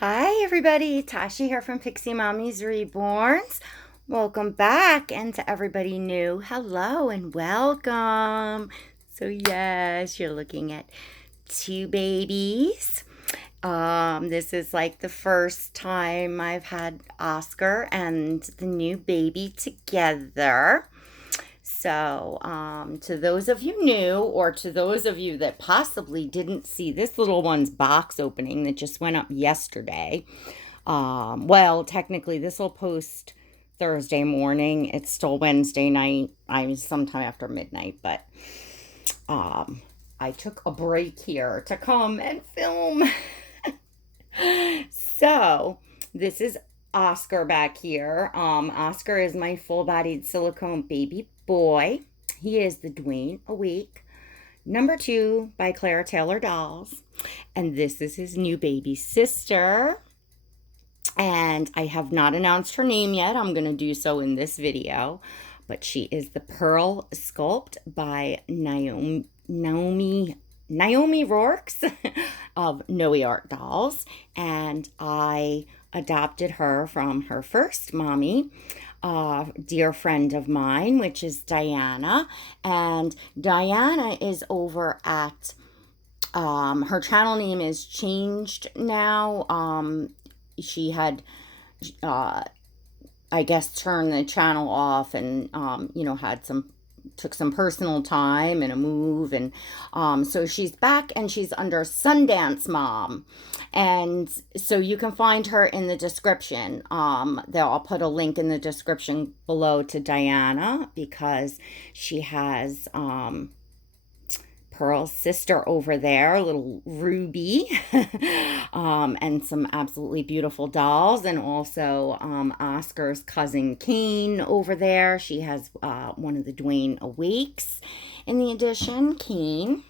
Hi everybody, Tashi here from Pixie Mommy's Reborns. Welcome back, and to everybody new, hello and welcome. So yes, you're looking at two babies. This is like the first time I've had Oscar and the new baby together. So, to those of you new, or to those of you that possibly didn't see this little one's box opening that just went up yesterday, well, technically, this will post Thursday morning. It's still Wednesday night. I'm sometime after midnight, but I took a break here to come and film. So, this is Oscar back here. Oscar is my full-bodied silicone baby boy. He is the Dwayne Awake #2 by Claire Taylor Dolls. And this is his new baby sister. And I have not announced her name yet. I'm going to do so in this video. But she is the Pearl Sculpt by Nomie Roarks of Noe Art Dolls. And I adopted her from her first mommy, dear friend of mine, which is Diana. And Diana is over at, her channel name is changed now. She had, I guess, turned the channel off and, took some personal time and a move. And so she's back and she's under Sundance Mom. And so you can find her in the description. I'll put a link in the description below to Diana, because she has Pearl's sister over there, little Ruby, and some absolutely beautiful dolls, and also Oscar's cousin Kane over there. She has one of the Dwayne Awakes in the edition, Kane.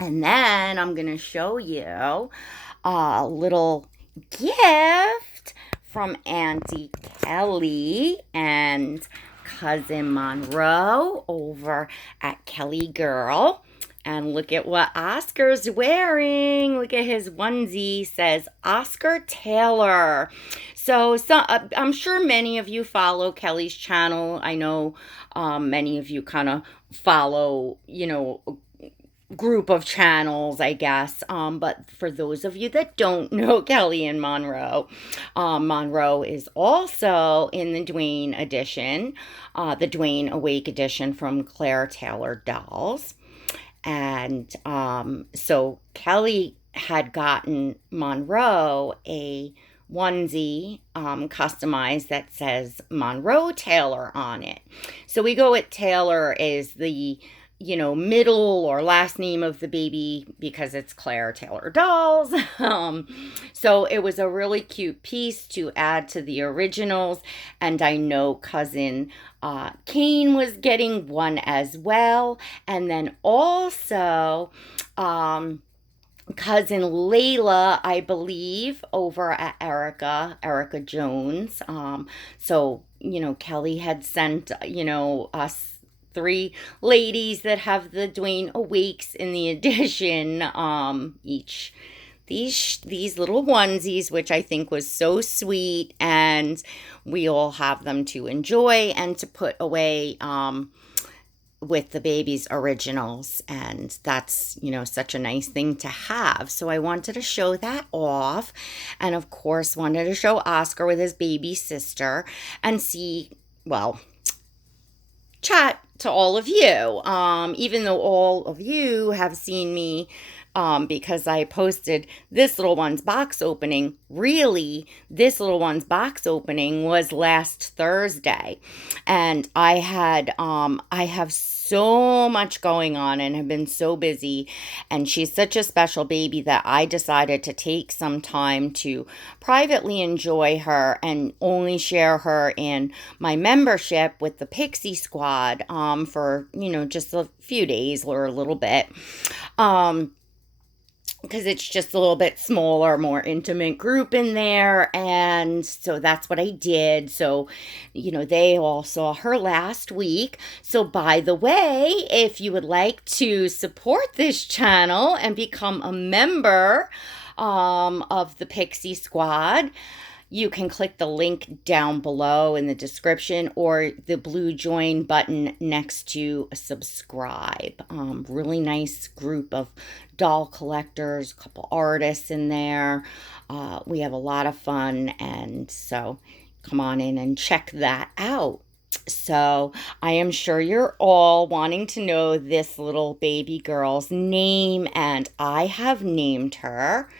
And then I'm going to show you a little gift from Auntie Kelly and cousin Monroe over at Kelly Girl. And look at what Oscar's wearing. Look at his onesie. Says Oscar Taylor. So I'm sure many of you follow Kelly's channel. I know many of you kind of follow, group of channels, I guess. But for those of you that don't know Kelly and Monroe, Monroe is also in the Dwayne edition, the Dwayne Awake edition from Claire Taylor Dolls. And so Kelly had gotten Monroe a onesie customized that says Monroe Taylor on it. So we go with Taylor is the middle or last name of the baby because it's Claire Taylor Dolls. So it was a really cute piece to add to the originals. And I know cousin Kane was getting one as well. And then also cousin Layla, I believe, over at Erica Jones. So, Kelly had sent, us 3 ladies that have the Dwayne Awakes in the edition, each these little onesies, which I think was so sweet, and we all have them to enjoy and to put away with the baby's originals. And that's, such a nice thing to have. So I wanted to show that off, and of course wanted to show Oscar with his baby sister and chat to all of you, even though all of you have seen me, because I posted this little one's box opening. Really, this little one's box opening was last Thursday, and I have so much going on and have been so busy, and she's such a special baby that I decided to take some time to privately enjoy her and only share her in my membership with the Pixie Squad for just a few days or a little bit, because it's just a little bit smaller, more intimate group in there. And so that's what I did. So, they all saw her last week. So by the way, if you would like to support this channel and become a member, of the Pixie Squad. You can click the link down below in the description or the blue join button next to subscribe. Really nice group of doll collectors, a couple artists in there. We have a lot of fun, and so come on in and check that out. So, I am sure you're all wanting to know this little baby girl's name, and I have named her.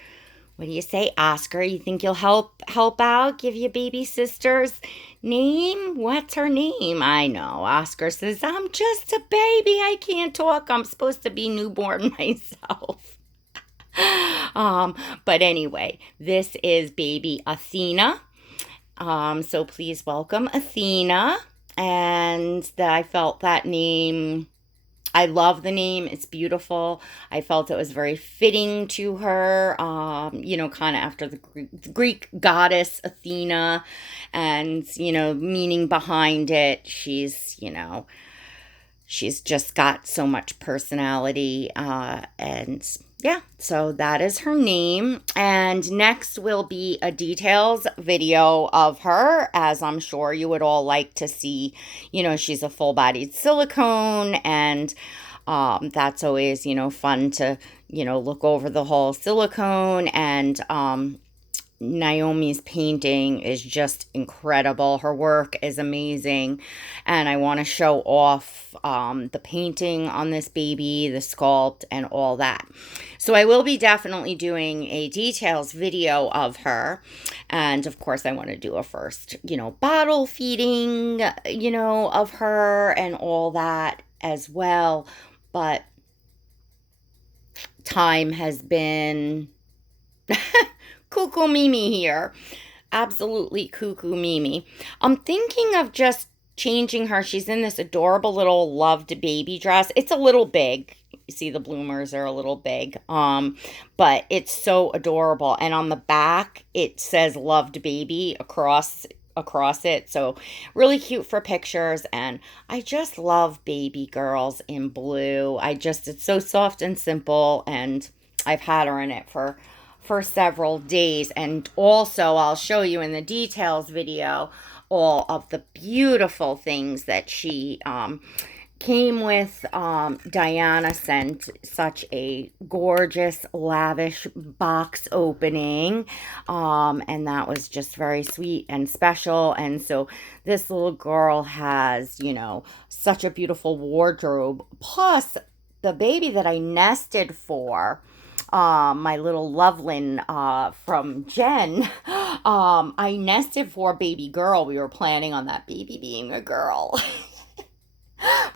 What do you say, Oscar? You think you'll help out? Give your baby sister's name? What's her name? I know. Oscar says, I'm just a baby. I can't talk. I'm supposed to be newborn myself. But anyway, this is baby Athena. So please welcome Athena. And I felt that name. I love the name. It's beautiful. I felt it was very fitting to her, kind of after the Greek goddess Athena, and, meaning behind it. She's just got so much personality, and yeah, so that is her name. And next will be a details video of her, as I'm sure you would all like to see. She's a full-bodied silicone, and that's always, fun to, look over the whole silicone. And Naomi's painting is just incredible. Her work is amazing, and I want to show off the painting on this baby, the sculpt, and all that. So I will be definitely doing a details video of her, and of course I want to do a first, bottle feeding, of her and all that as well. But time has been cuckoo Mimi here. Absolutely cuckoo Mimi. I'm thinking of just changing her. She's in this adorable little loved baby dress. It's a little big. You see the bloomers are a little big. But it's so adorable. And on the back it says loved baby across it. So really cute for pictures. And I just love baby girls in blue. It's so soft and simple, and I've had her in it for several days. And also I'll show you in the details video all of the beautiful things that she came with. Diana sent such a gorgeous, lavish box opening, and that was just very sweet and special. And so this little girl has, such a beautiful wardrobe. Plus, the baby that I nested for, my little Loveland from Jen, I nested for baby girl. We were planning on that baby being a girl.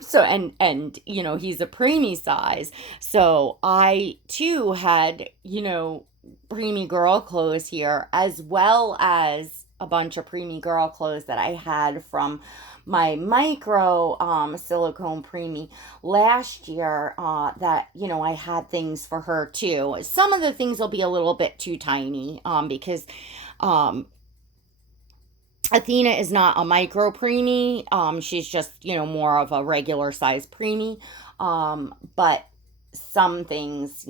So, and he's a preemie size. So I too had, preemie girl clothes here, as well as a bunch of preemie girl clothes that I had from my micro silicone preemie last year, that I had things for her too. Some of the things will be a little bit too tiny, because Athena is not a micro preemie. She's just, more of a regular size preemie. But some things,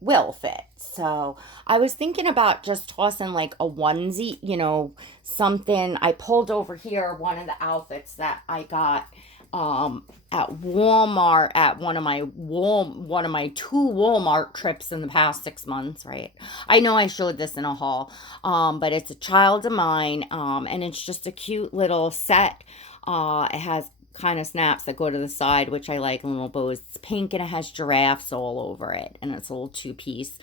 will fit. So I was thinking about just tossing like a onesie, something. I pulled over here one of the outfits that I got at Walmart at one of my two Walmart trips in the past 6 months, right? I know I showed this in a haul, but it's a child of mine, and it's just a cute little set. It has kind of snaps that go to the side, which I like, and little bows. It's pink and it has giraffes all over it, and it's a little two-piece,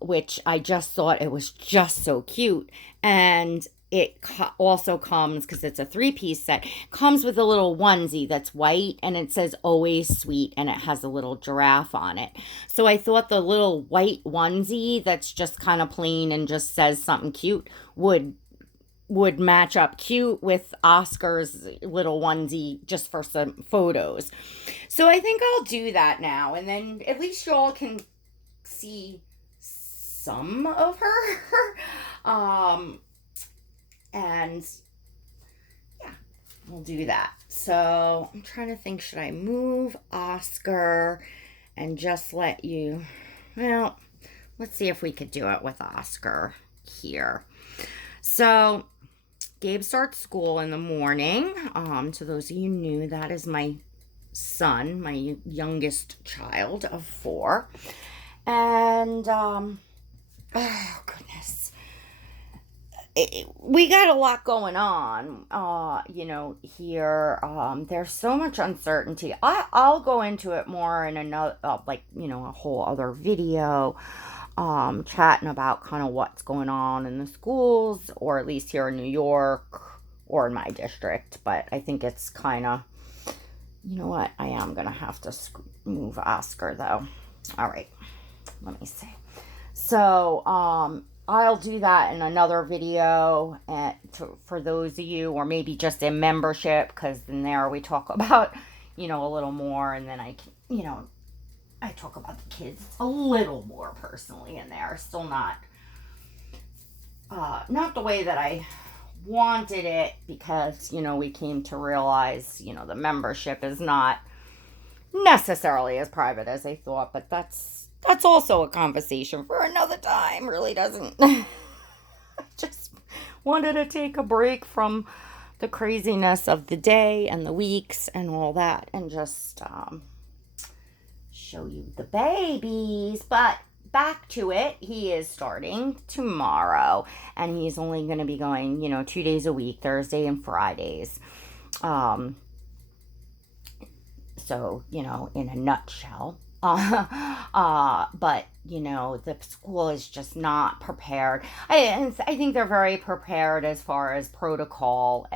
which I just thought it was just so cute. And it also comes, because it's a three-piece set, comes with a little onesie that's white, and it says always sweet, and it has a little giraffe on it. So I thought the little white onesie that's just kind of plain and just says something cute would match up cute with Oscar's little onesie, just for some photos. So I think I'll do that now, and then at least y'all can see some of her. And yeah, we'll do that. So I'm trying to think, should I move Oscar and just let let's see if we could do it with Oscar here. So Gabe starts school in the morning. To those of you new, that is my son, my youngest child of 4. And, oh goodness. We got a lot going on, here. There's so much uncertainty. I'll go into it more in another, a whole other video, chatting about kind of what's going on in the schools, or at least here in New York or in my district. But I think it's kind of, you know what? I am going to have to move Oscar though. All right. Let me see. So, I'll do that in another video for those of you, or maybe just in membership, because in there we talk about, a little more, and then I can, I talk about the kids a little more personally in there. Still not the way that I wanted it, because, we came to realize, the membership is not necessarily as private as I thought, but that's also a conversation for another time. Really doesn't. I just wanted to take a break from the craziness of the day and the weeks and all that, and just show you the babies. But back to it, he is starting tomorrow, and he's only going to be going, 2 days a week, Thursday and Fridays. So, in a nutshell. But, the school is just not prepared. I think they're very prepared as far as protocol,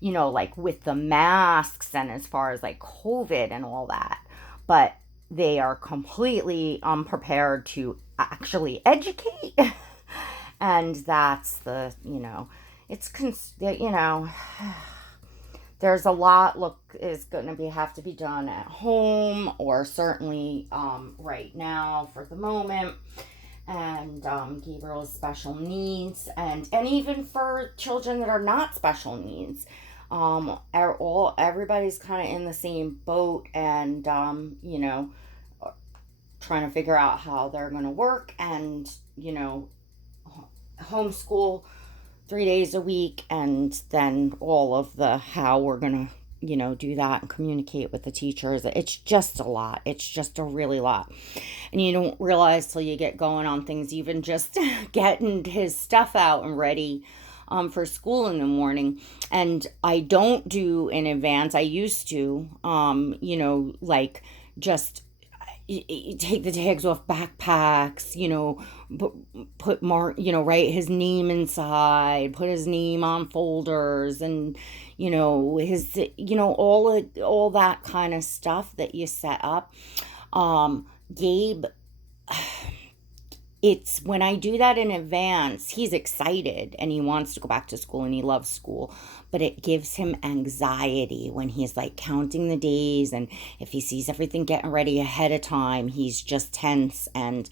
like with the masks, and as far as like COVID and all that. But they are completely unprepared to actually educate. And that's the, it's, there's a lot is going to have to be done at home, or certainly right now for the moment. And Gabriel's special needs, and even for children that are not special needs, everybody's kind of in the same boat, and trying to figure out how they're going to work and homeschool 3 days a week, and then all of the how we're gonna do that and communicate with the teachers. It's just a lot. It's just a really lot, and you don't realize till you get going on things, even just getting his stuff out and ready for school in the morning. And I don't do in advance. I used to just take the tags off backpacks, put write his name inside, put his name on folders, and his all that kind of stuff that you set up. Gabe, it's when I do that in advance, he's excited and he wants to go back to school and he loves school, but it gives him anxiety when he's like counting the days, and if he sees everything getting ready ahead of time, he's just tense. And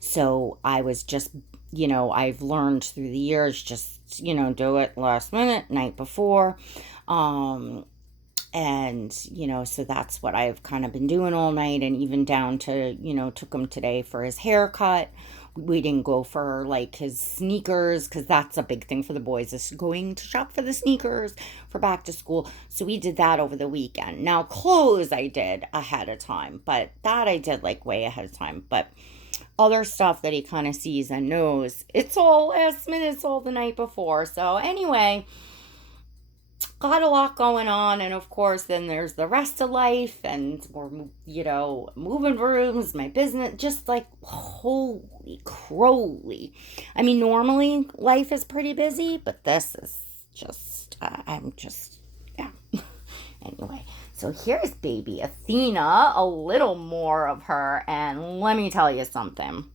so I was just, I've learned through the years, just, do it last minute, night before. And, so that's what I've kind of been doing all night, and even down to, took him today for his haircut. We didn't go for like his sneakers, because that's a big thing for the boys, is going to shop for the sneakers for back to school. So we did that over the weekend. Now clothes I did ahead of time, but that I did like way ahead of time. But other stuff that he kind of sees and knows, it's all last minute, it's all the night before. So anyway, got a lot going on. And of course, then there's the rest of life, and we're, moving rooms, my business, just like, holy crowley. I mean, normally life is pretty busy, but this is just, yeah. Anyway, so here's baby Athena, a little more of her, and let me tell you something.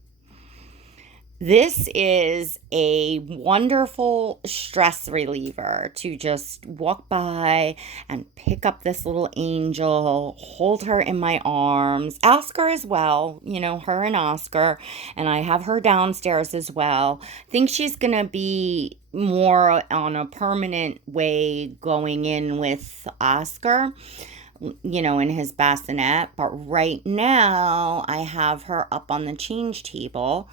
This is a wonderful stress reliever to just walk by and pick up this little angel, hold her in my arms. Oscar as well, her and Oscar. And I have her downstairs as well. I think she's going to be more on a permanent way going in with Oscar. in his bassinet. But right now, I have her up on the change table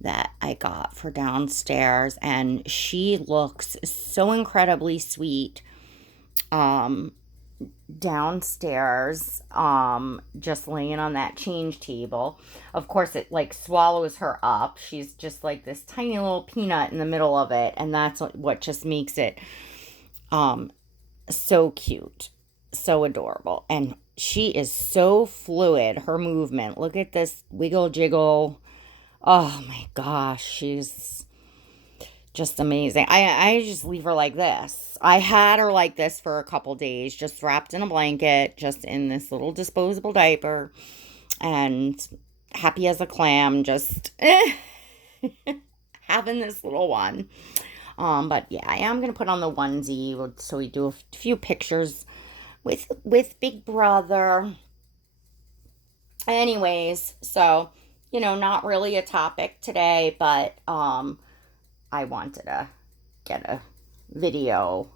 that I got for downstairs, and she looks so incredibly sweet. Um, Downstairs, just laying on that change table. Of course, it like swallows her up. She's just like this tiny little peanut in the middle of it, and that's what just makes it um so cute, so adorable. And she is so fluid, her movement. Look at this wiggle jiggle. Oh my gosh, she's just amazing. I just leave her like this. I had her like this for a couple days, just wrapped in a blanket, just in this little disposable diaper, and happy as a clam, just having this little one. But yeah, I am gonna put on the onesie so we do a few pictures with Big Brother. Anyways, so not really a topic today, but I wanted to get a video.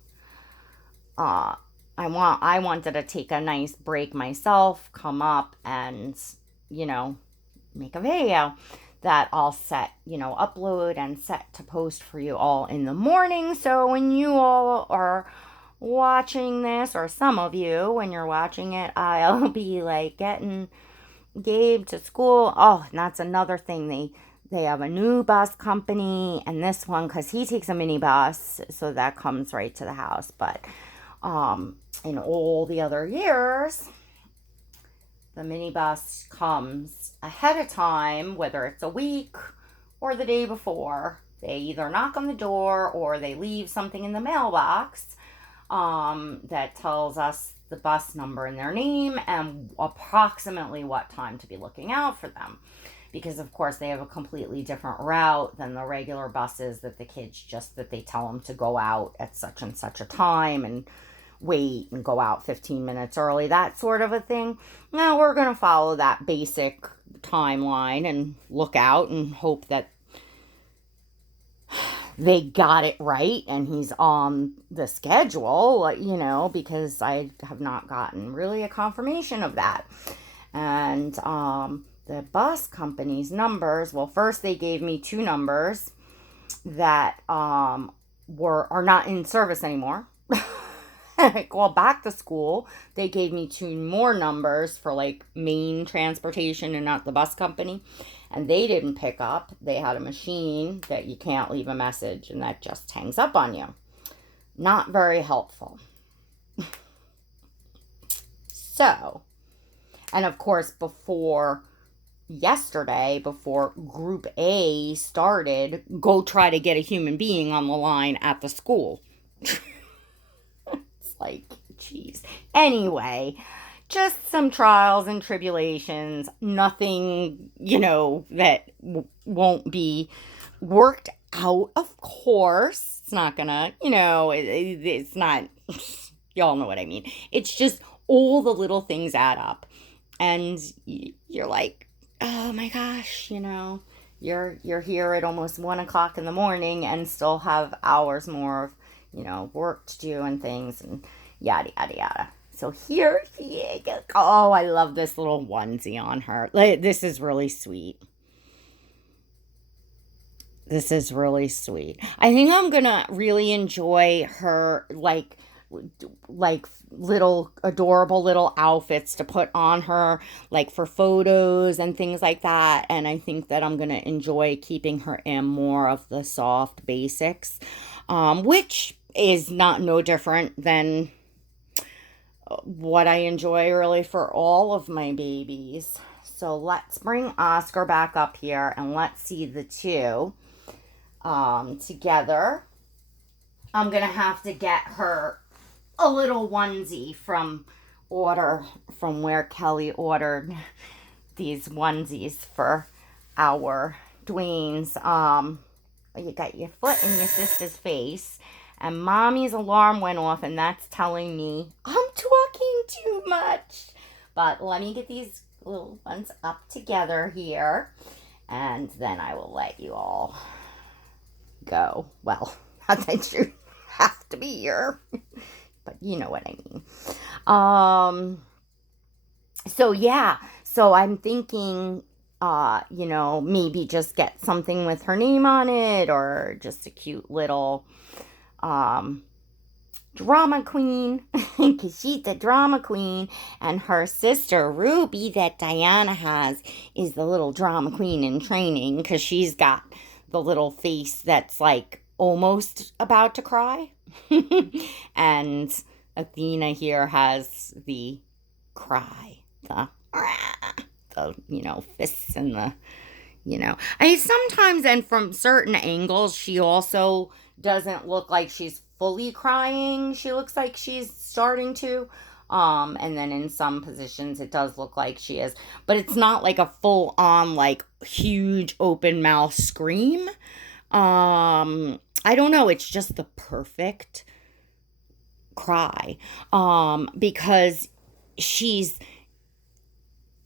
Uh, I wanted to take a nice break myself, come up and you know make a video that I'll set, upload and set to post for you all in the morning. So when you all are watching this, or some of you, when you're watching it, I'll be like getting Gabe to school. Oh, and that's another thing. They have a new bus company, and this one, because he takes a mini bus, so that comes right to the house. But in all the other years, the minibus comes ahead of time, whether it's a week or the day before. They either knock on the door or they leave something in the mailbox that tells us the bus number and their name and approximately what time to be looking out for them. Because of course they have a completely different route than the regular buses that the kids that they tell them to go out at such and such a time and wait and go out 15 minutes early, that sort of a thing. Now we're going to follow that basic timeline and look out and hope that they got it right and he's on the schedule, because I have not gotten really a confirmation of that. And the bus company's numbers, well, first they gave me two numbers that are not in service anymore. Well, back to school, they gave me two more numbers for like main transportation and not the bus company. And they didn't pick up. They had a machine that you can't leave a message and that just hangs up on you. Not very helpful. So, and of course, before Group A started, go try to get a human being on the line at the school. Like, geez. Anyway, just some trials and tribulations. Nothing, that won't be worked out, of course. It's not gonna, it's not, y'all know what I mean. It's just all the little things add up. And you're like, oh my gosh, you're here at almost 1 o'clock in the morning and still have hours more of work to do and things and yada, yada, yada. So here she is. Oh, I love this little onesie on her. This is really sweet. This is really sweet. I think I'm going to really enjoy her, like little adorable little outfits to put on her, like for photos and things like that. And I think that I'm going to enjoy keeping her in more of the soft basics, which is no different than what I enjoy really for all of my babies. So let's bring Oscar back up here and let's see the two together. I'm going to have to get her a little onesie from where Kelly ordered these onesies for our Dwayne's. You got your foot in your sister's face, and mommy's alarm went off, and that's telling me I'm talking too much. But let me get these little ones up together here, and then I will let you all go. Well, not that you have to be here, but you know what I mean. So yeah, so I'm thinking, maybe just get something with her name on it, or just a cute little um, drama queen, because she's the drama queen, and her sister Ruby that Diana has is the little drama queen in training, because she's got the little face that's like almost about to cry, and Athena here has the cry, the fists and I sometimes, and from certain angles, she also doesn't look like she's fully crying. She looks like she's starting to. And then in some positions it does look like she is, but it's not like a full on like huge open mouth scream. I don't know, it's just the perfect cry. Because she's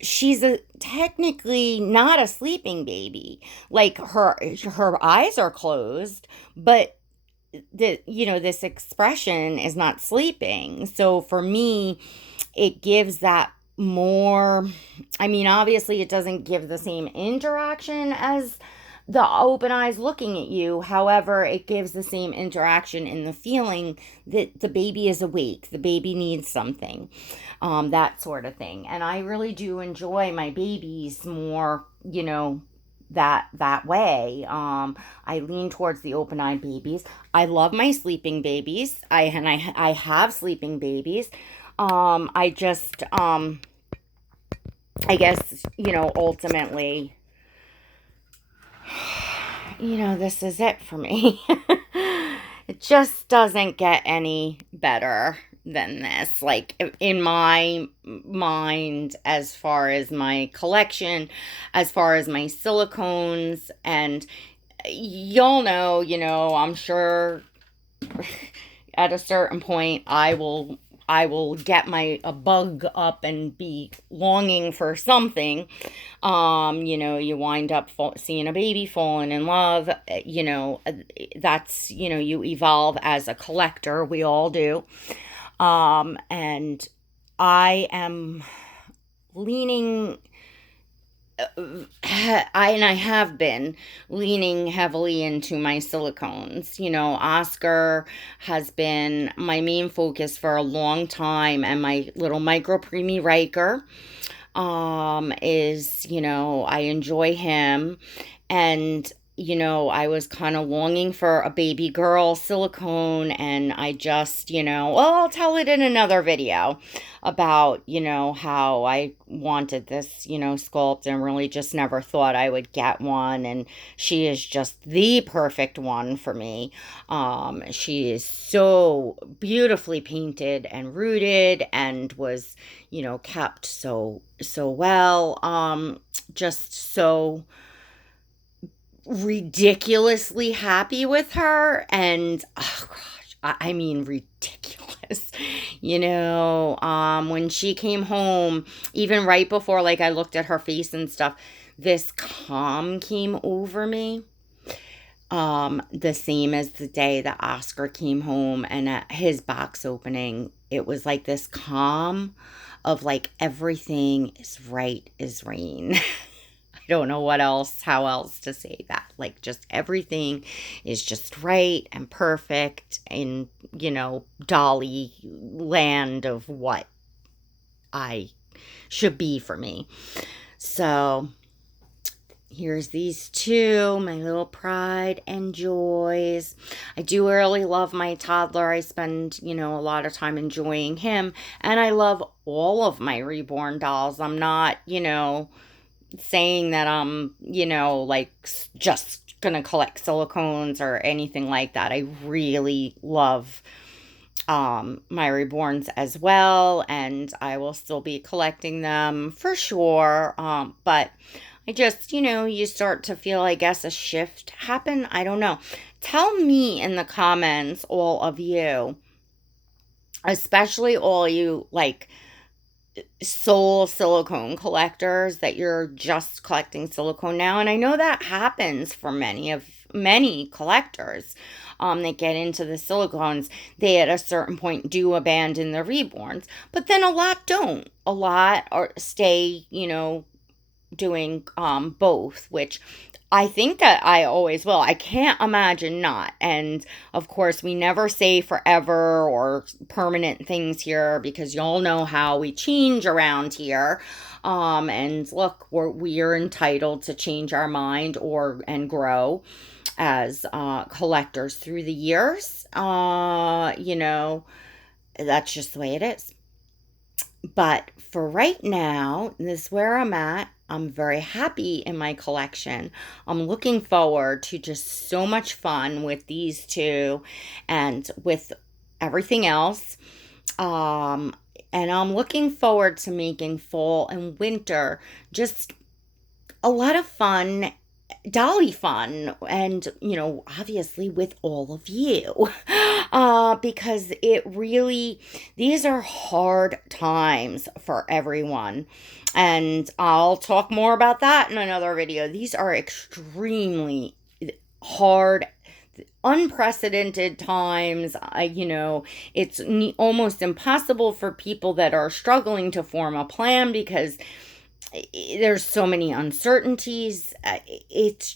she's a technically not a sleeping baby. Like her eyes are closed, but this expression is not sleeping. So for me, it gives that more. I mean, obviously it doesn't give the same interaction as the open eyes looking at you. However, it gives the same interaction in the feeling that the baby is awake, the baby needs something, that sort of thing. And I really do enjoy my babies more, that way. I lean towards the open-eyed babies. I love my sleeping babies. I have sleeping babies. I just I guess, ultimately, this is it for me. It just doesn't get any better than this. Like, in my mind, as far as my collection, as far as my silicones, and y'all know, I'm sure at a certain point I will get my a bug up and be longing for something. You wind up seeing a baby falling in love. That's you evolve as a collector. We all do. And I am leaning I have been leaning heavily into my silicones. Oscar has been my main focus for a long time, and my little micro preemie Riker is, I enjoy him. And I was kind of longing for a baby girl silicone, and I just, well, I'll tell it in another video about, how I wanted this, sculpt, and really just never thought I would get one. And she is just the perfect one for me. She is so beautifully painted and rooted, and was, kept so well. Just so ridiculously happy with her. And oh gosh, I mean ridiculous. When she came home, even right before, like, I looked at her face and stuff, this calm came over me. The same as the day that Oscar came home, and at his box opening, it was like this calm of like everything is right as rain. I don't know how else to say that. Like, just everything is just right and perfect in, Dolly land of what I should be for me. So here's these two, my little pride and joys. I do really love my toddler. I spend, a lot of time enjoying him. And I love all of my reborn dolls. I'm not, saying that I'm, like, just gonna collect silicones or anything like that. I really love my reborns as well, and I will still be collecting them for sure. But I just, you start to feel, I guess, a shift happen. I don't know. Tell me in the comments, all of you, especially all you, like, soul silicone collectors that you're just collecting silicone now. And I know that happens for many collectors. That get into the silicones, they at a certain point do abandon the reborns, but then a lot don't. A lot are stay, doing both, which I think that I always will. I can't imagine not. And of course, we never say forever or permanent things here because y'all know how we change around here. And look, we're entitled to change our mind and grow as collectors through the years. That's just the way it is. But for right now, this is where I'm at. I'm very happy in my collection. I'm looking forward to just so much fun with these two and with everything else. And I'm looking forward to making fall and winter just a lot of fun, dolly fun, and obviously with all of you. Because these are hard times for everyone, and I'll talk more about that in another video. These are extremely hard, unprecedented times. It's almost impossible for people that are struggling to form a plan because there's so many uncertainties. It's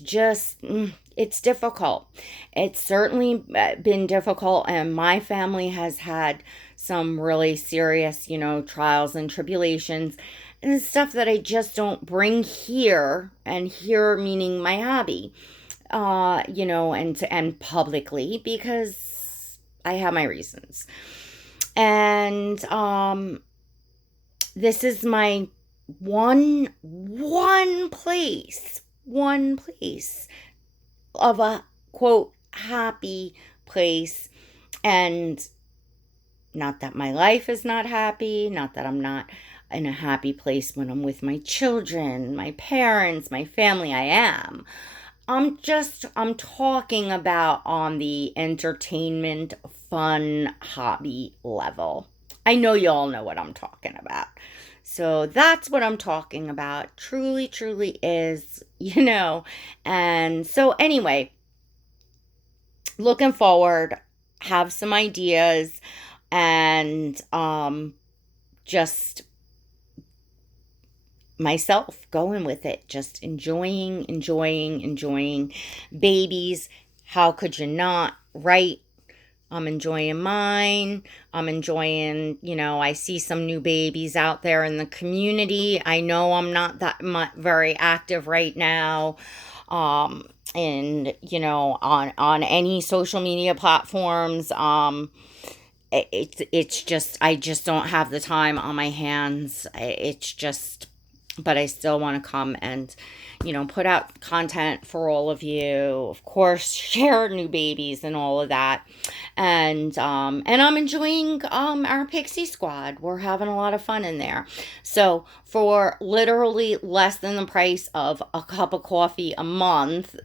difficult. It's certainly been difficult, and my family has had some really serious, trials and tribulations and stuff that I just don't bring here, and here meaning my hobby, and publicly, because I have my reasons. And this is my one place of a quote happy place. And not that my life is not happy, not that I'm not in a happy place when I'm with my children, my parents, my family. I am. I'm talking about on the entertainment, fun, hobby level. I know you all know what I'm talking about. So that's what I'm talking about. Truly, truly is, And so anyway, looking forward, have some ideas, and just myself going with it, just enjoying babies. How could you not, right? I'm enjoying mine. I'm enjoying, I see some new babies out there in the community. I know I'm not that very active right now. And, on any social media platforms. It's just, I just don't have the time on my hands. But I still want to come and, put out content for all of you. Of course, share new babies and all of that. And I'm enjoying our Pixie Squad. We're having a lot of fun in there. So for literally less than the price of a cup of coffee a month,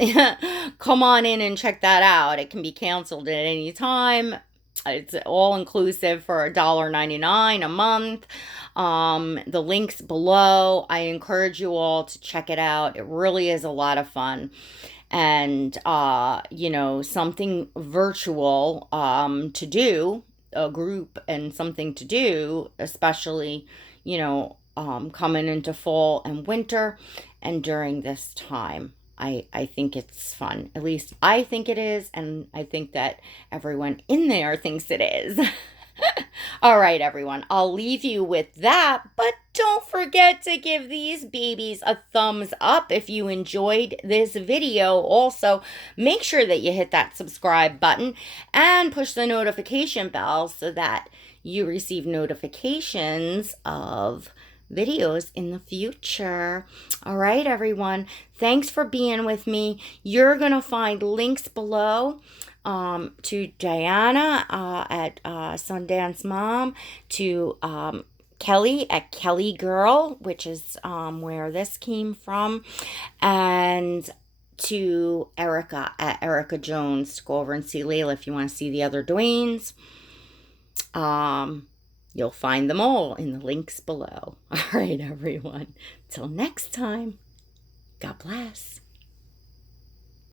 come on in and check that out. It can be canceled at any time. It's all inclusive for $1.99 a month. The link's below. I encourage you all to check it out. It really is a lot of fun. And, something virtual to do, a group and something to do, especially, coming into fall and winter and during this time. I think it's fun. At least I think it is, and I think that everyone in there thinks it is. All right, everyone, I'll leave you with that, but don't forget to give these babies a thumbs up if you enjoyed this video. Also, make sure that you hit that subscribe button and push the notification bell so that you receive notifications of videos in the future. All right, everyone, thanks for being with me. You're gonna find links below to Diana at Sundance Mom, to Kelly at Kelly Girl, which is where this came from, and to Erica at Erica Jones, to go over and see Layla if you want to see the other Dwaynes. You'll find them all in the links below. All right, everyone. Till next time, God bless.